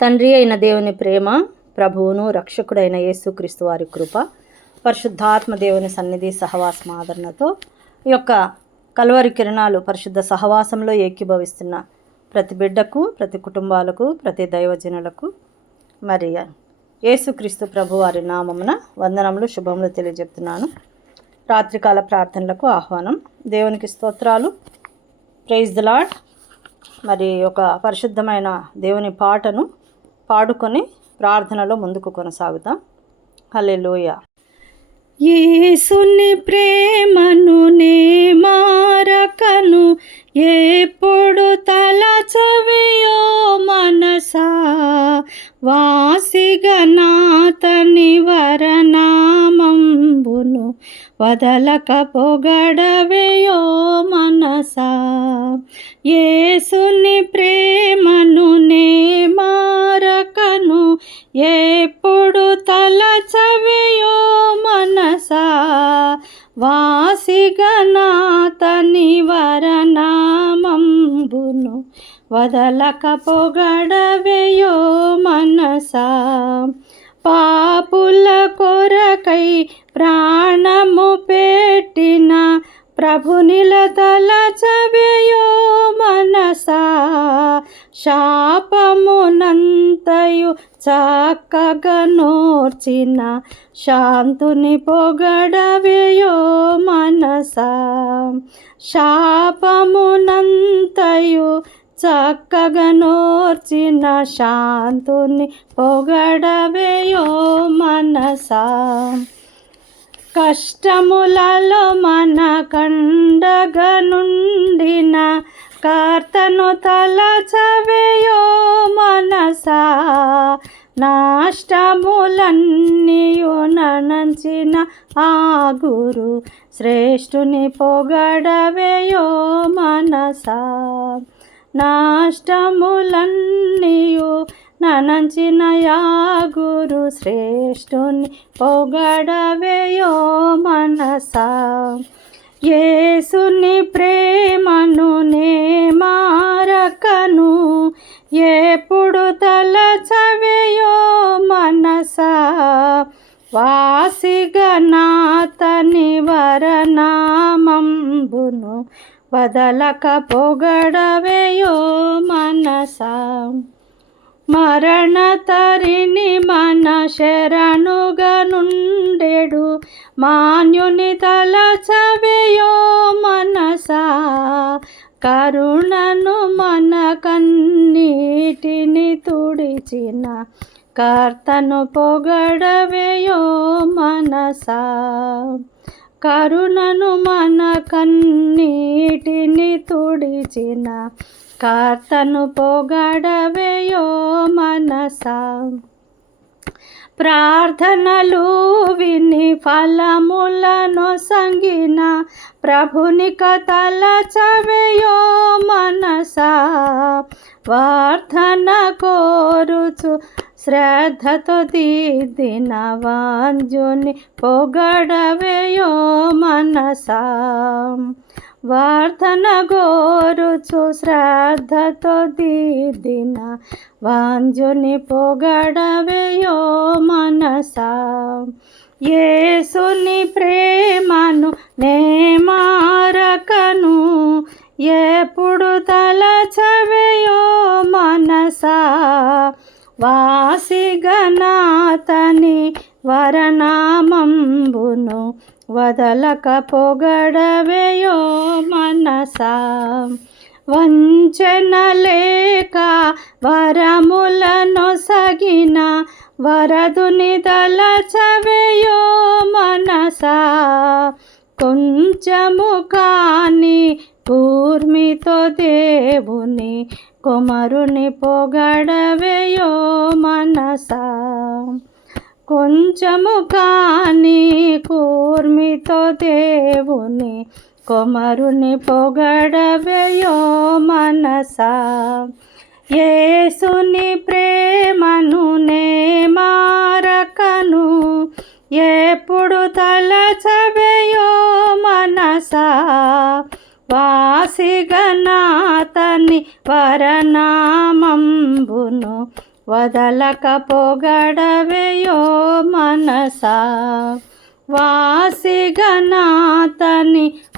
తండ్రి అయిన దేవుని ప్రేమ, ప్రభువును రక్షకుడైన యేసుక్రీస్తు వారి కృప, పరిశుద్ధాత్మ దేవుని సన్నిధి సహవాసం ఆదరణతో ఈ యొక్క కల్వరి కిరణాలు పరిశుద్ధ సహవాసంలో ఏకీభవిస్తున్న ప్రతి బిడ్డకు, ప్రతి కుటుంబాలకు, ప్రతి దైవజనులకు మరి యేసుక్రీస్తు ప్రభు వారి నామమున వందనములు, శుభములు తెలియజెప్తున్నాను. రాత్రికాల ప్రార్థనలకు ఆహ్వానం. దేవునికి స్తోత్రాలు. Praise the lord. మరి ఒక పరిశుద్ధమైన దేవుని పాటను పాడుకొని ప్రార్థనలో ముందుకు కొనసాగుతాం. హల్లెలూయా. యేసుని ప్రేమను నే మారకను, ఎప్పుడు తలచవియో మనసా, వాసిగనాతని వరనామంబును వదలక పొగడవేయో మనసా. యేసుని ప్రేమను నే మారకను, ఎప్పుడు తలచవియో మనసా, వాసిగనాతని వరనామంబును వదలక పొగడవేయో మనసా. పాపుల కొరకై ప్రాణము పెట్టిన ప్రభునిల తలచవేయో మనసా, శాపమునంతయు చక్కగా నోర్చిన శాంతుని పొగడవేయో మనసా. శాపమునంతయు చక్కగా నోర్చిన శాంతుని పొగడవేయో మనసా. కష్టములలో మన కండగా నుండిన కర్తను తలచవేయో మనసా, నష్టములన్నీయు ననంచిన ఆ గురు శ్రేష్ఠుని పొగడవేయో మనసా. నష్టములన్నీయు ననంచిన యా గురు శ్రేష్ఠుని పొగడవేయో మనసా. యేసుని ప్రేమను నే మారకను, ఎప్పుడు తలచవేయో మనసా, వాసిగనాతని వరనామంబును వదలక పొగడవేయో మనసా. మరణతరిని మన శరణుగా నుండెడు మాన్యుని తలచవేయో మనసా, కరుణను మన కన్నీటిని తుడిచిన కర్తను పొగడవేయో మనసా. కరుణను మన కన్నీటిని తుడిచిన కర్తను పొగడవేయో మనసా. ప్రార్థనలు విని ఫలములను సంగిన ప్రభుని తలచవేయో మనసా, వార్ధన కోరుచు శ్రద్ధతో దిద్దిన వాంజుని పొగడవేయో మనసా. వార్ధన గోరుచు శ్రద్ధతో దిద్దిన వాంజుని పొగడవేయో మనసా. యేసుని ప్రేమను నే మారకను, ఎప్పుడు తలచవేయో మనసా, వాసిగనాతని వరనామంబును వదలక పొగడవేయో మనసా. వంచన లేక వరములను సగిన వరదుని తలచవేయో మనసా, కొంచెము కాని కూర్మితో దేవుని కుమారుని పొగడవేయో మనసా. కొంచెము కాని కూర్మితో దేవుని కుమారుని పొగడవేయో మనసా. యేసుని ప్రేమను నే మారకను, ఎప్పుడు తలచవేయో మనసా, వాసిగనాతని వరనామంబును వదలక పొగడవేయో మనసా వాసిగనాతని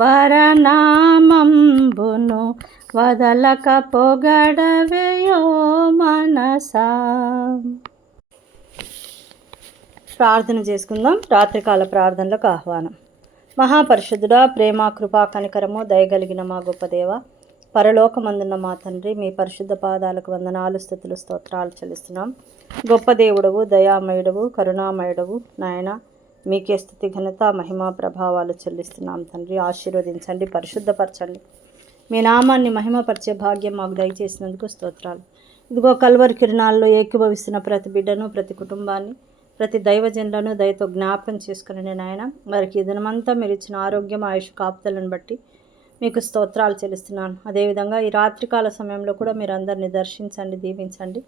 వరనామంబును వదలక పొగడవేయో మనసా. ప్రార్థన చేసుకుందాం. రాత్రికాల ప్రార్థనలకు ఆహ్వానం. మహాపరిశుద్ధుడా, ప్రేమ, కృపా, కనికరము, దయగలిగిన మా గొప్ప దేవ, పరలోకమందున్న మా తండ్రి, మీ పరిశుద్ధ పాదాలకు వందనాలు, స్తుతులు, స్తోత్రాలు చెల్లిస్తున్నాం. గొప్ప దేవుడవు, దయామయుడవు, కరుణామయుడవు నాయన, మీకే స్తుతి, ఘనత, మహిమ, ప్రభావాలు చెల్లిస్తున్నాం తండ్రి. ఆశీర్వదించండి, పరిశుద్ధపరచండి, మీ నామాన్ని మహిమపరిచే భాగ్యం మాకు దయచేసినందుకు స్తోత్రాలు. ఇదిగో కల్వరి కిరణాల్లో ఏకీభవిస్తున్న ప్రతి బిడ్డను, ప్రతి కుటుంబాన్ని, ప్రతి దైవజనులను దయతో జ్ఞాపకం చేసుకుని నాయన, వారికి దినమంతా మీరు ఇచ్చిన ఆరోగ్యం, ఆయుష్, కాపుదలను బట్టి మీకు స్తోత్రాలు చెల్లిస్తున్నాను. అదేవిధంగా ఈ రాత్రికాల సమయంలో కూడా మీరు అందరినీ దర్శించండి, దీవించండి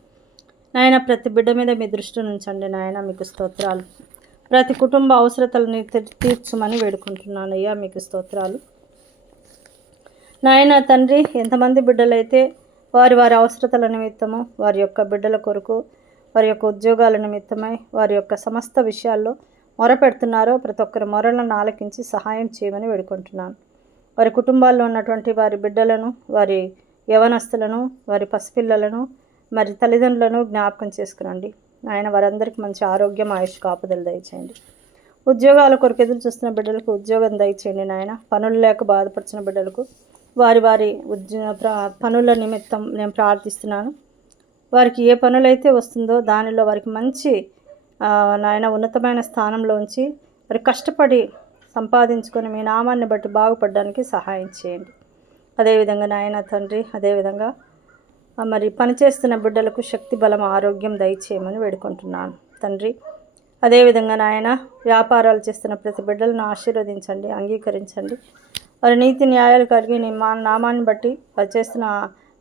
నాయన. ప్రతి బిడ్డ మీద మీ దృష్టి ఉంచండి నాయన, మీకు స్తోత్రాలు. ప్రతి కుటుంబ అవసరతలను తీర్చమని వేడుకుంటున్నాను అయ్యా, మీకు స్తోత్రాలు నాయన. తండ్రి, ఎంతమంది బిడ్డలైతే వారి వారి అవసరతల నిమిత్తము, వారి యొక్క బిడ్డల కొరకు, వారి యొక్క ఉద్యోగాల నిమిత్తమై, వారి యొక్క సమస్త విషయాల్లో మొరపెడుతున్నారో ప్రతి ఒక్కరి మొరలను ఆలకించి సహాయం చేయమని వేడుకుంటున్నాను. వారి కుటుంబాల్లో ఉన్నటువంటి వారి బిడ్డలను, వారి యవనస్తులను, వారి పసిపిల్లలను, మరి తల్లిదండ్రులను జ్ఞాపకం చేసుకురండి ఆయన. వారందరికీ మంచి ఆరోగ్యం, ఆయుష్, కాపుదలు దయచేయండి. ఉద్యోగాల కొరకు ఎదురు చూస్తున్న బిడ్డలకు ఉద్యోగం దయచేయండి నాయన. పనులు లేక బాధపడుతున్న బిడ్డలకు వారి వారి పనుల నిమిత్తం నేను ప్రార్థిస్తున్నాను. వారికి ఏ పనులైతే వస్తుందో దానిలో వారికి మంచి నాయన ఉన్నతమైన స్థానంలో ఉంచి వారి కష్టపడి సంపాదించుకొని మీ నామాన్ని బట్టి బాగుపడడానికి సహాయం చేయండి. అదేవిధంగా నాయన తండ్రి, అదేవిధంగా మరి పనిచేస్తున్న బిడ్డలకు శక్తి, బలం, ఆరోగ్యం దయచేయమని వేడుకుంటున్నాను తండ్రి. అదేవిధంగా నాయన, వ్యాపారాలు చేస్తున్న ప్రతి బిడ్డలను ఆశీర్వదించండి, అంగీకరించండి. వారి నీతి న్యాయాలు కలిగి మా నామాన్ని బట్టి వారు చేస్తున్న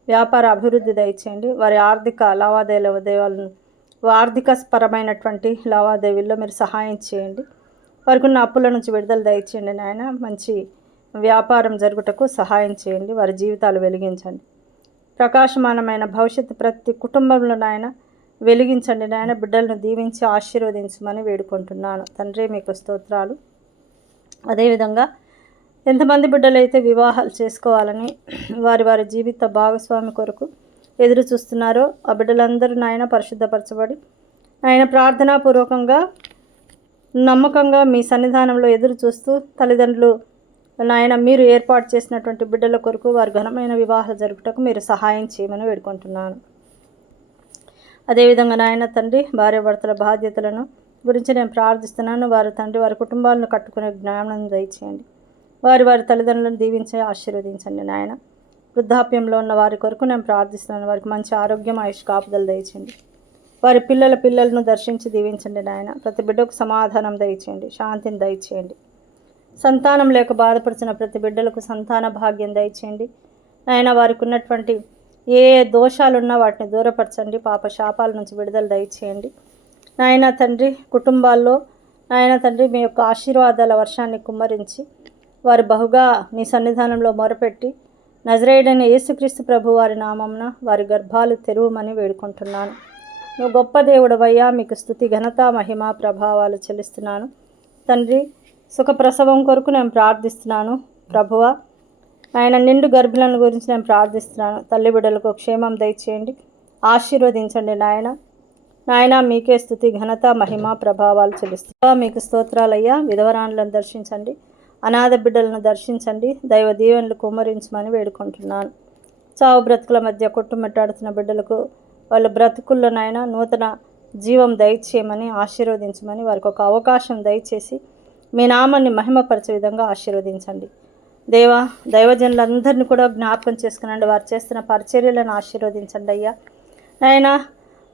వ్యాపార అభివృద్ధి దయచేయండి. వారి ఆర్థిక లావాదేవీలను, ఆర్థిక పరమైనటువంటి లావాదేవీల్లో మీరు సహాయం చేయండి. వారికి ఉన్న అప్పుల నుంచి విడుదల దయచేయండి నాయన. మంచి వ్యాపారం జరుగుటకు సహాయం చేయండి. వారి జీవితాలు వెలిగించండి. ప్రకాశమానమైన భవిష్యత్తు ప్రతి కుటుంబంలో నాయన వెలిగించండి నాయన. బిడ్డలను దీవించి ఆశీర్వదించమని వేడుకుంటున్నాను తండ్రి, మీకు స్తోత్రాలు. అదేవిధంగా ఎంతమంది బిడ్డలైతే వివాహాలు చేసుకోవాలని వారి వారి జీవిత భాగస్వామి కొరకు ఎదురు చూస్తున్నారో ఆ బిడ్డలందరూ నాయన పరిశుద్ధపరచబడి నాయన ప్రార్థనాపూర్వకంగా నమ్మకంగా మీ సన్నిధానంలో ఎదురు చూస్తూ తల్లిదండ్రులు నాయన మీరు ఏర్పాటు చేసినటువంటి బిడ్డల కొరకు వారి ఘనమైన వివాహాలు జరుపుటకు మీరు సహాయం చేయమని వేడుకుంటున్నాను. అదేవిధంగా నాయన తండ్రి, భార్యాభర్తల బాధ్యతలను గురించి నేను ప్రార్థిస్తున్నాను. వారి తండ్రి వారి కుటుంబాలను కట్టుకునే జ్ఞానం దయచేయండి. వారి వారి తల్లిదండ్రులను దీవించి ఆశీర్వదించండి నాయన. వృద్ధాప్యంలో ఉన్న వారి కొరకు నేను ప్రార్థిస్తున్నాను. వారికి మంచి ఆరోగ్యం, ఆయుష్, కాపుదలు దయచేయండి. వారి పిల్లలను దర్శించి దీవించండి నాయన. ప్రతి బిడ్డకు సమాధానం దయచేయండి, శాంతిని దయచేయండి. సంతానం లేక బాధపడుతున్న ప్రతి బిడ్డలకు సంతాన భాగ్యం దయచేయండి నాయన. వారికి ఉన్నటువంటి ఏ దోషాలున్నా వాటిని దూరపరచండి. పాప శాపాల నుంచి విడుదల దయచేయండి నాయన తండ్రి. కుటుంబాల్లో నాయన తండ్రి మీ యొక్క ఆశీర్వాదాల వర్షాన్ని కుమ్మరించి వారు బహుగా నీ సన్నిధానంలో మొరపెట్టి నజరేయుడైన యేసుక్రీస్తు ప్రభు వారి నామమున వారి గర్భాలు తెరువమని వేడుకుంటున్నాను. నువ్వు గొప్ప దేవుడవయ్యా, మీకు స్తుతి, ఘనత, మహిమ, ప్రభావాలు చెల్లిస్తున్నాను తండ్రి. సుఖప్రసవం కొరకు నేను ప్రార్థిస్తున్నాను ప్రభువ. ఆయన నిండు గర్భిణుల గురించి నేను ప్రార్థిస్తున్నాను. తల్లి బిడ్డలకు క్షేమం దయచేయండి, ఆశీర్వదించండి నాయన. నాయన మీకే స్తుతి, ఘనత, మహిమ, ప్రభావాలు చెల్లిస్తున్నా. మీకు స్తోత్రాలయ్యా. విధవరాన్లను దర్శించండి, అనాథ బిడ్డలను దర్శించండి. దైవ దీవెనలు కుమ్మరించమని వేడుకుంటున్నాను. చావు బ్రతుకుల మధ్య కొట్టుమిట్టాడుతున్న బిడ్డలకు వాళ్ళ బ్రతుకుల్లో నాయన నూతన జీవం దయచేయమని ఆశీర్వదించమని వారికి ఒక అవకాశం దయచేసి మీ నామాన్ని మహిమపరిచే విధంగా ఆశీర్వదించండి దేవా. దైవజనులందరినీ కూడా జ్ఞాపకం చేసుకునండి. వారు చేస్తున్న పరిచర్యలను ఆశీర్వదించండి అయ్యా నాయన.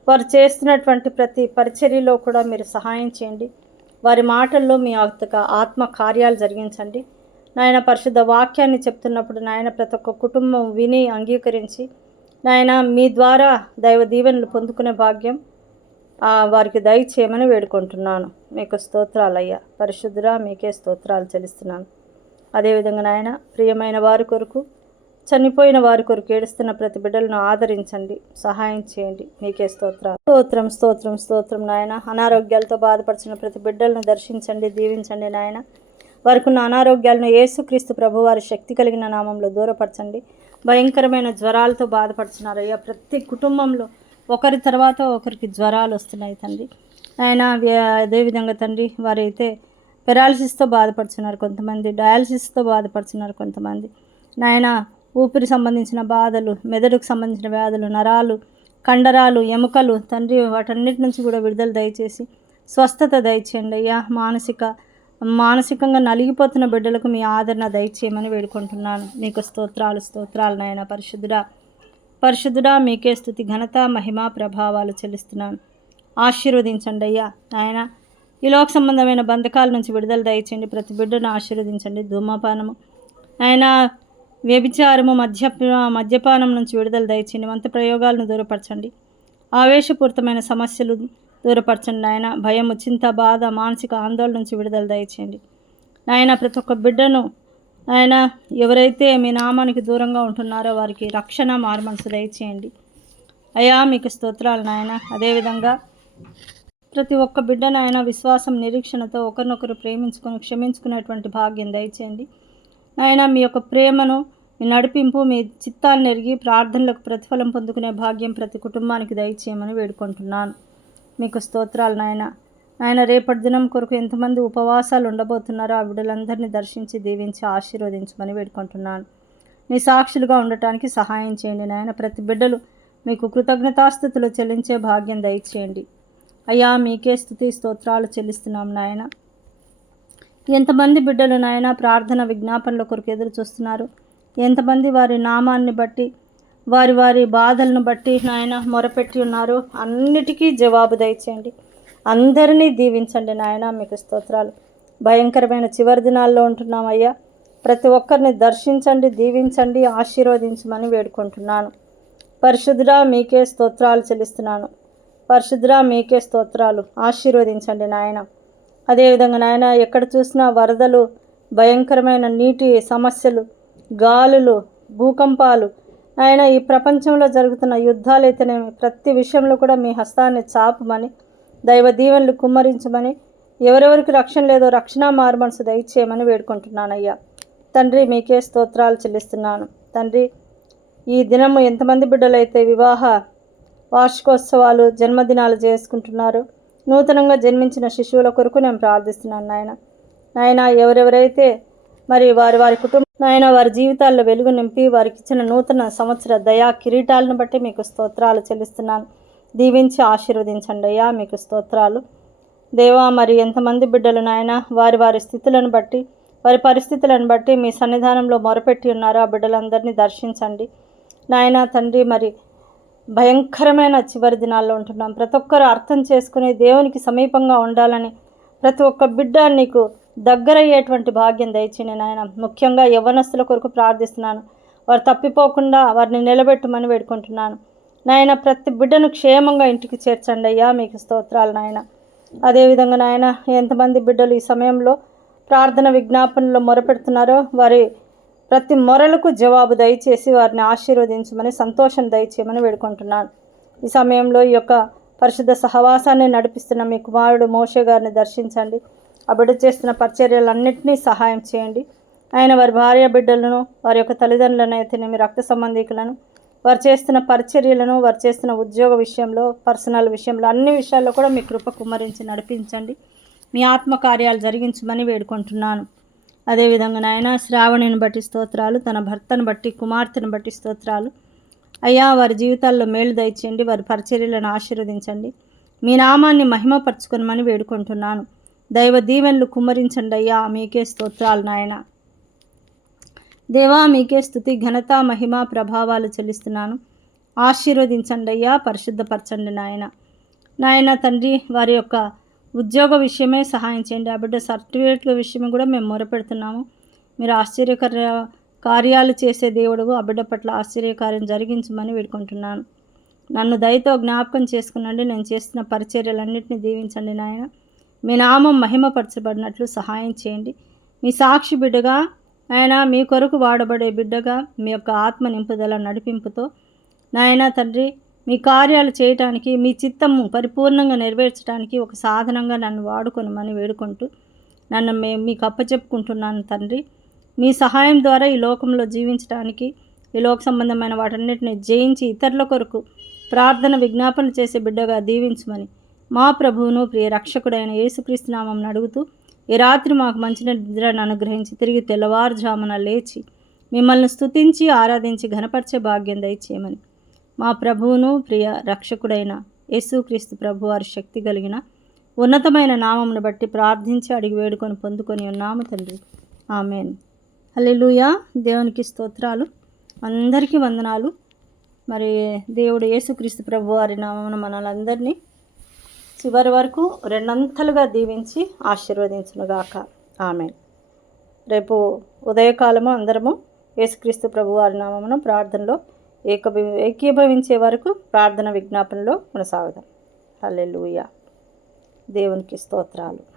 వారు చేస్తున్నటువంటి ప్రతి పరిచర్యలో కూడా మీరు సహాయం చేయండి. వారి మాటల్లో మీ ఆత్మ కార్యాలు జరిగించండి నాయన. పరిశుద్ధ వాక్యాన్ని చెప్తున్నప్పుడు నాయన ప్రతి ఒక్క కుటుంబం విని అంగీకరించి నాయన మీ ద్వారా దైవ దీవెనలు పొందుకునే భాగ్యం వారికి దయచేయమని వేడుకుంటున్నాను. మీకు స్తోత్రాలయ్యా. పరిశుద్ధురా, మీకే స్తోత్రాలు చెల్లిస్తున్నాను. అదేవిధంగా నాయన ప్రియమైన వారి కొరకు చనిపోయిన వారి కొరకు ఏడుస్తున్న ప్రతి బిడ్డలను ఆదరించండి, సహాయం చేయండి. మీకే స్తోత్రం స్తోత్రం స్తోత్రం స్తోత్రం నాయన. అనారోగ్యాలతో బాధపడుతున్న ప్రతి బిడ్డలను దర్శించండి, దీవించండి నాయన. వారికి ఉన్న అనారోగ్యాలను యేసుక్రీస్తు ప్రభు వారి శక్తి కలిగిన నామంలో దూరపరచండి. భయంకరమైన జ్వరాలతో బాధపడుతున్నారయ్యా. ప్రతి కుటుంబంలో ఒకరి తర్వాత ఒకరికి జ్వరాలు వస్తున్నాయి తండ్రి ఆయన. అదేవిధంగా తండ్రి వారైతే పెరాలసిస్తో బాధపడుతున్నారు కొంతమంది, డయాలసిస్తో బాధపడుతున్నారు కొంతమంది నాయన. ఊపిరి సంబంధించిన బాధలు, మెదడుకు సంబంధించిన వ్యాధులు, నరాలు, కండరాలు, ఎముకలు తండ్రి వాటన్నిటి నుంచి కూడా విడుదల దయచేసి స్వస్థత దయచేయండి అయ్యా. మానసికంగా నలిగిపోతున్న బిడ్డలకు మీ ఆదరణ దయచేయమని వేడుకుంటున్నాను. మీకు స్తోత్రాలు స్తోత్రాలు నాయన. పరిశుద్ధుడా మీకే స్తుతి, ఘనత, మహిమ, ప్రభావాలు చెల్లిస్తున్నాను. ఆశీర్వదించండి అయ్యా నాయన. ఈ లోక సంబంధమైన బంధకాల నుంచి విడుదల దయచేయండి. ప్రతి బిడ్డను ఆశీర్వదించండి. ధూమపానము ఆయన, వ్యభిచారము, మద్యపానం నుంచి విడుదల దయచేయండి. మంత్ర ప్రయోగాలను దూరపరచండి. ఆవేశపూరితమైన సమస్యలు దూరపరచండి నాయన. భయము, చింత, బాధ, మానసిక ఆందోళన నుంచి విడుదల దయచేయండి నాయన. ప్రతి ఒక్క బిడ్డను ఆయన ఎవరైతే మీ నామానికి దూరంగా ఉంటున్నారో వారికి రక్షణ, మారుమనసు దయచేయండి అయ్యా. మీకు స్తోత్రాలు నాయన. అదేవిధంగా ప్రతి ఒక్క బిడ్డను ఆయన విశ్వాసం, నిరీక్షణతో ఒకరినొకరు ప్రేమించుకొని క్షమించుకునేటువంటి భాగ్యం దయచేయండి నాయన. మీ యొక్క ప్రేమను, మీ నడిపింపు, మీ చిత్తాన్ని ఎరిగి ప్రార్థనలకు ప్రతిఫలం పొందుకునే భాగ్యం ప్రతి కుటుంబానికి దయచేయమని వేడుకుంటున్నాను. మీకు స్తోత్రాలు నాయన. ఆయన రేపటి దినం కొరకు ఎంతమంది ఉపవాసాలు ఉండబోతున్నారో ఆ బిడ్డలందరినీ దర్శించి, దీవించి, ఆశీర్వదించమని వేడుకుంటున్నాను. నీ సాక్షులుగా ఉండటానికి సహాయం చేయండి నాయన. ప్రతి బిడ్డలు మీకు కృతజ్ఞతాస్థుతులు చెల్లించే భాగ్యం దయచేయండి అయ్యా. మీకే స్తుతి స్తోత్రాలు చెల్లిస్తున్నాం నాయన. ఎంతమంది బిడ్డలు నాయన ప్రార్థన విజ్ఞాపనల కొరకు ఎదురు చూస్తున్నారు, ఎంతమంది వారి నామాన్ని బట్టి, వారి బాధలను బట్టి నాయన మొరపెట్టి ఉన్నారు, అన్నిటికీ జవాబు దయచేయండి. అందరినీ దీవించండి నాయన. మీకు స్తోత్రాలు. భయంకరమైన చివరి దినాల్లో ఉంటున్నాం అయ్యా. ప్రతి ఒక్కరిని దర్శించండి, దీవించండి, ఆశీర్వదించమని వేడుకుంటున్నాను. పరిశుద్ధుడా మీకే స్తోత్రాలు చెల్లిస్తున్నాను. పరిశుద్ధుడా మీకే స్తోత్రాలు. ఆశీర్వదించండి నాయన. అదేవిధంగా నాయన ఎక్కడ చూసినా వరదలు, భయంకరమైన నీటి సమస్యలు, గాలులు, భూకంపాలు ఆయన, ఈ ప్రపంచంలో జరుగుతున్న యుద్ధాలు అయితేనేమి ప్రతి విషయంలో కూడా మీ హస్తాన్ని చాపమని, దైవ దీవెనలు కుమ్మరించమని, ఎవరెవరికి రక్షణ లేదో రక్షణ మారుమనసు దయచేయమని వేడుకుంటున్నానయ్యా. తండ్రి మీకే స్తోత్రాలు చెల్లిస్తున్నాను. తండ్రి ఈ దినము ఎంతమంది బిడ్డలైతే వివాహ వార్షికోత్సవాలు, జన్మదినాలు చేసుకుంటున్నారు, నూతనంగా జన్మించిన శిశువుల కొరకు నేను ప్రార్థిస్తున్నాను నాయన. ఎవరెవరైతే మరి వారి కుటుంబం నాయన వారి జీవితాల్లో వెలుగు నింపి వారికి ఇచ్చిన నూతన సంవత్సర దయా కిరీటాలను బట్టి మీకు స్తోత్రాలు చెల్లిస్తున్నాను. దీవించి ఆశీర్వదించండి అయ్యా. మీకు స్తోత్రాలు దేవా. మరి ఎంతమంది బిడ్డలు నాయన వారి స్థితులను బట్టి, వారి పరిస్థితులను బట్టి మీ సన్నిధానంలో మొరపెట్టి ఉన్నారో ఆ బిడ్డలందరినీ దర్శించండి నాయన. తండ్రి మరి భయంకరమైన చివరి దినాల్లో ఉంటున్నాం. ప్రతి ఒక్కరు అర్థం చేసుకుని దేవునికి సమీపంగా ఉండాలని ప్రతి ఒక్క బిడ్డ నీకు దగ్గరయ్యేటువంటి భాగ్యం దయచేయండి నాయన. ముఖ్యంగా యవ్వనస్తుల కొరకు ప్రార్థిస్తున్నాను. వారు తప్పిపోకుండా వారిని నిలబెట్టమని వేడుకుంటున్నాను నాయన. ప్రతి బిడ్డను క్షేమంగా ఇంటికి చేర్చండి అయ్యా. మీకు స్తోత్రాలు నాయన. అదేవిధంగా నాయన ఎంతమంది బిడ్డలు ఈ సమయంలో ప్రార్థన విజ్ఞాపనలో మొరపెడుతున్నారో వారి ప్రతి మొరలకు జవాబు దయచేసి వారిని ఆశీర్వదించమని, సంతోషం దయచేయమని వేడుకుంటున్నాను. ఈ సమయంలో ఈ యొక్క పరిశుద్ధ సహవాసాన్ని నడిపిస్తున్న మీ కుమారుడు మోషే గారిని దర్శించండి. ఆ బిడ్డ చేస్తున్న పరిచర్యలన్నింటినీ సహాయం చేయండి ఆయన. వారి భార్య బిడ్డలను, వారి యొక్క తల్లిదండ్రులను అయితేనే మీ రక్త సంబంధికులను, వారు చేస్తున్న పరిచర్యలను, వారు చేస్తున్న ఉద్యోగ విషయంలో, పర్సనల్ విషయంలో, అన్ని విషయాల్లో కూడా మీ కృప కుమ్మరించి నడిపించండి. మీ ఆత్మకార్యాలు జరిగించమని వేడుకుంటున్నాను. అదేవిధంగా నాయన శ్రావణిని బట్టి స్తోత్రాలు, తన భర్తను బట్టి, కుమార్తెను బట్టి స్తోత్రాలు అయ్యా. వారి జీవితాల్లో మేలు దయచేయండి, వారి పరిచర్యలను ఆశీర్వదించండి. మీ నామాన్ని మహిమపరచుకొనమని వేడుకుంటున్నాను. దైవ దీవెనలు కుమ్మరించండి అయ్యా. మీకే స్తోత్రాలు నాయన. దేవా మీకే స్తుతి, ఘనత, మహిమ, ప్రభావాలు చెల్లిస్తున్నాను. ఆశీర్వదించండి అయ్యా. పరిశుద్ధపరచండి నాయన తండ్రి. వారి యొక్క ఉద్యోగ విషయమే సహాయం చేయండి. ఆ బిడ్డ సర్టిఫికేట్ల విషయమే కూడా మేము మొరపెడుతున్నాము. మీరు ఆశ్చర్యకర కార్యాలు చేసే దేవుడు, ఆ బిడ్డ పట్ల ఆశ్చర్యకార్యం జరిగించమని వేడుకుంటున్నాను. నన్ను దయతో జ్ఞాపకం చేసుకునండి. నేను చేస్తున్న పరిచర్యలన్నింటినీ దీవించండి నాయన. మీ నామం మహిమపరచబడినట్లు సహాయం చేయండి. మీ సాక్షి బిడ్డగా నాయన మీ కొరకు వాడబడే బిడ్డగా మీ యొక్క ఆత్మ నింపుదల నడిపింపుతో నాయన తండ్రి మీ కార్యాలు చేయటానికి మీ చిత్తము పరిపూర్ణంగా నెరవేర్చడానికి ఒక సాధనంగా నన్ను వాడుకొనమని వేడుకుంటూ నన్ను మీకు అప్పచెప్పుకుంటున్నాను తండ్రి. మీ సహాయం ద్వారా ఈ లోకంలో జీవించడానికి, ఈ లోక సంబంధమైన వాటన్నిటిని జయించి ఇతరుల కొరకు ప్రార్థన విజ్ఞాపన చేసే బిడ్డగా దీవించమని మా ప్రభువును ప్రియ రక్షకుడైన యేసుక్రీస్తు నామమున అడుగుతూ ఈ రాత్రి మాకు మంచి నిద్రను అనుగ్రహించి తిరిగి తెల్లవారుజామున లేచి మిమ్మల్ని స్తుతించి ఆరాధించి ఘనపరిచే భాగ్యం దయచేయమని మా ప్రభువును ప్రియ రక్షకుడైన యేసుక్రీస్తు ప్రభు వారి శక్తి కలిగిన ఉన్నతమైన నామమును బట్టి ప్రార్థించి అడిగి వేడుకొని పొందుకొని ఉన్నాము తండ్రి. ఆమెన్. హల్లెలూయా. దేవునికి స్తోత్రాలు. అందరికీ వందనాలు. మరి దేవుడు యేసుక్రీస్తు ప్రభు వారి నామమున మనలందరినీ చివరి వరకు రెండంతలుగా దీవించి ఆశీర్వదించునుగాక. ఆమెన్. రేపు ఉదయకాలము అందరము యేసుక్రీస్తు ప్రభు వారి నామమున ప్రార్థనలో ఏకీభవించే వరకు ప్రార్థన విజ్ఞాపనలో కొనసాగుదాం. హల్లెలూయా. దేవునికి స్తోత్రాలు.